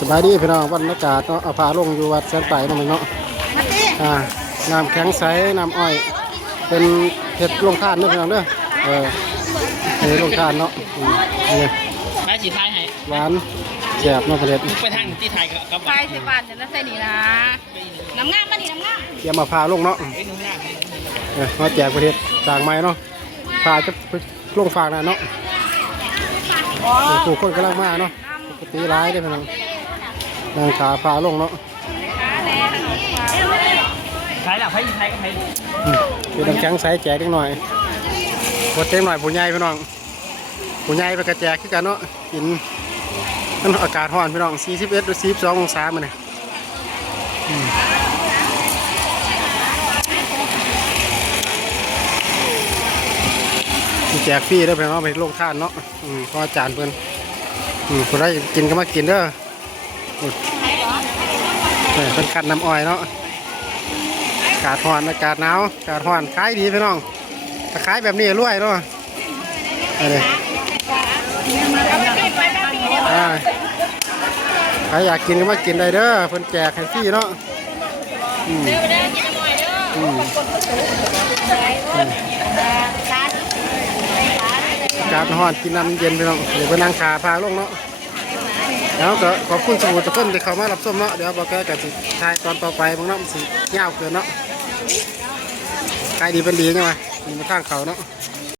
สบายดีพี่น้องบรรยากาศเนาะเอาพาลงอยู่วัดแสนไต่นั่นเองเนาะน้ำแข็งใสน้ำอ้อยเป็นเห็ดลงทานเด้อพี่น้องเด้อเห็ดลงทานเนาะนี่ใช้สีไทยให้หวานแซ่บเนาะเห็ดไปทางที่ไทยกับไฟสิบบาทเดี๋ยวเราใส่นี่นะน้ำงามมาดิน้ำงามเดี๋ยวมาพาลงเนาะมาแจกประเทศต่างไม้เนาะพาจะลงฝากนะเนาะผู้คนกำลังมาเนาะปกติร้ายได้พี่น้องนางขาพาลงเนาะไทยหลักไทยไทยกับไทยคือน้ำแข็งใสแจกนิดหน่อยพอเต็มหน่อยผู้ใหญ่พี่น้องผู้ใหญ่ไปกระแจกขึ้นกันเนาะกินนั่นอากาศร้อนพี่น้อง41 หรือ42 องศามันเนี่ยแจกฟรีเด้อพี่น้องไปลงทานเนาะพอจานเพิ่นคนได้กินก็มากินเด้อเป็นคันน้ำอ้อยเนาะอากาศร้อนอากาศหนาวอากาศร้อนขายดีพี่น้องถ้าขายแบบนี้รวยเนาะอะไรใครอยากกินก็มากินได้เด้อเพิ่นแจกให้ฟรีเนาะอากาศร้อนกินน้ำเย็นพี่น้องเดี๋ยวไปนั่งขาพาลงเนาะแล้วก็ขอบคุณสมุทรทุกคนที่เข้ามารับชมเนาะเดี๋ยวบอกแกกับสิถ่ายตอนต่อไปบางเนาะมันสิยาวเกินเนาะขายดีเป็นดีใช่ไหมมีมาทางเขาเนาะ